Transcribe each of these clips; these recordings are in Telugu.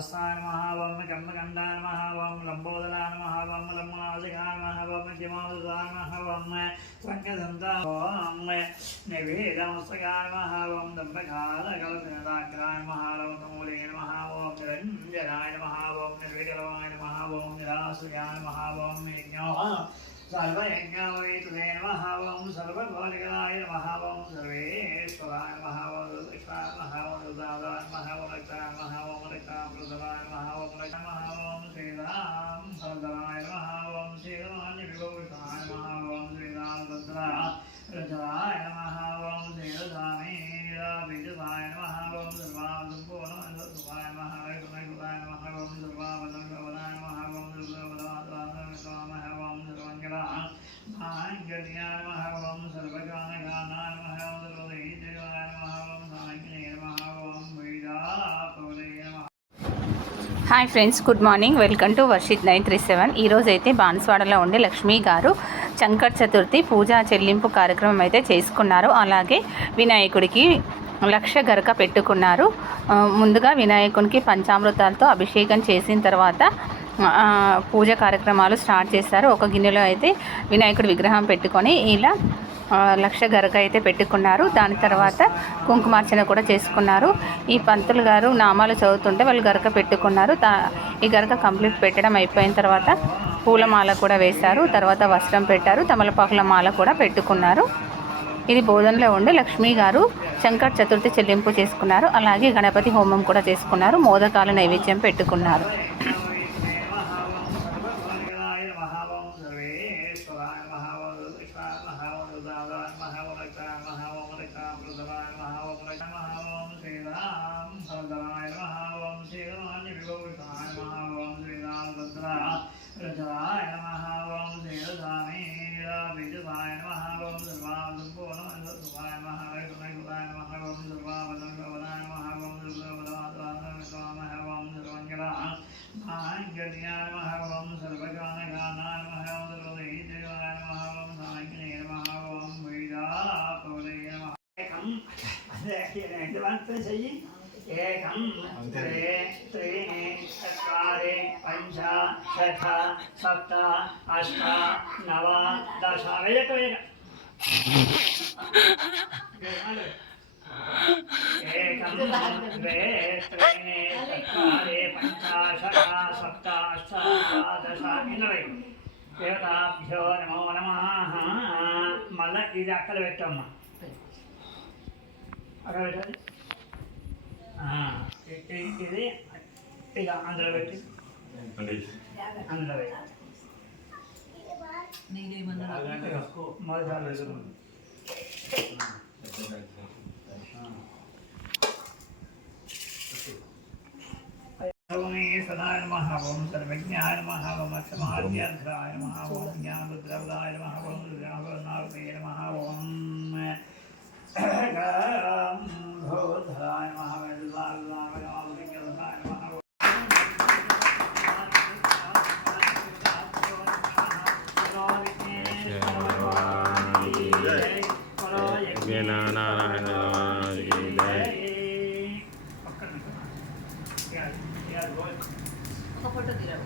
సహస్రాయ మహావం కర్మకండాయ మహావం లంబోదరాయ మహావం లంబనాశకాయ మహావం కిమాదుదాయ మహావం సంకదంతాం నివేదమస్తకాయ మహావం దంపకాల కలమినదాగ్రాయ మహాలవతమూలే మహావం నిరంజనాయ మహావం నిర్వికలమాయ మహావం నిరాశ్రయాయ మహావం యజ్ఞో సర్వయజ్ఞ వై తుదే మహావం సర్వభోజగలాయ survey hi friends good morning welcome to Varshith nine three seven ఈరోజు అయితే బాన్స్వాడలో ఉండే లక్ష్మీ గారు శంకర్ చతుర్థి పూజా చెల్లింపు కార్యక్రమం అయితే చేసుకున్నారు. అలాగే వినాయకుడికి లక్ష గరక పెట్టుకున్నారు. ముందుగా వినాయకునికి పంచామృతాలతో అభిషేకం చేసిన తర్వాత పూజ కార్యక్రమాలు స్టార్ట్ చేశారు. ఒక గిన్నెలో అయితే వినాయకుడి విగ్రహం పెట్టుకొని ఇలా లక్ష గరక అయితే పెట్టుకున్నారు. దాని తర్వాత కుంకుమార్చన కూడా చేసుకున్నారు. ఈ పంతులు గారు నామాలు చదువుతుంటే వాళ్ళు గరక పెట్టుకున్నారు. దా ఈ గరక కంప్లీట్ పెట్టడం అయిపోయిన తర్వాత పూలమాల కూడా వేశారు. తర్వాత వస్త్రం పెట్టారు. తమలపాకుల మాల కూడా పెట్టుకున్నారు. ఇది బోధనలో ఉండి లక్ష్మీ గారు శంకర్ చతుర్థి చెల్లింపు చేసుకున్నారు. అలాగే గణపతి హోమం కూడా చేసుకున్నారు. మోదకాల నైవేద్యం పెట్టుకున్నారు. మాంగళ్యాయ నమః ఓం సర్వకానకానాయ నమః ఓం సర్వదైత్యాయ నమః ఓం సాంగినే నమః ఓం వైదాపవదే నమః ఏకం అదే ఎంతమంది చెయ్యి ఏకం ద్వే త్రీణి చత్వారి పంచ షఠ సప్త అష్ట నవ దశ వేయక వేయక ఏకం ద్వే త్రీణి చత్వారి పంచ షఠ సప్త అష్ట నవ దశ ఇరవై దేవతాభ్యో నమో నమ మళ్ళీ ఇది అక్కడ పెట్టమ్మా అక్కడ పెట్టాలి ఆ, ఇ- ఇ- ఇది ఇక అందులో పెట్టి అందులో పెట్టి మొదటి ఓమే సదాయ నమః ఓం సర్వజ్ఞాయ నమః ఓం అక్షమాద్యాధ్రాయ నమః ఓం జ్ఞానరుద్రవదాయ నమః ఓం రుద్రాభరణాయ నమః ఓం గంధోధరాయ నమః వెల్లాలాయ నమః ఒక ఫోటో తీరావు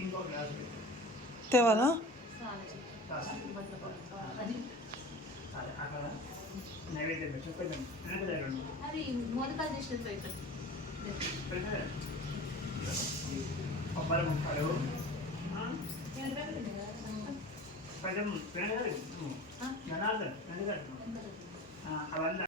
ఇంకో గ్లాస్ పెట్టు. తేవాలా? నైవేద్యం పెట్టు కొంచెం వెనక జరగండి అది మోదకాలు చేసిన పెట్టు పెట్టు. కొబ్బరి ముక్కలు ఆ, కొంచెం వెనక జరగండి. జనార్దన్ వెనక జరగండి. ఆ, అవన్నీ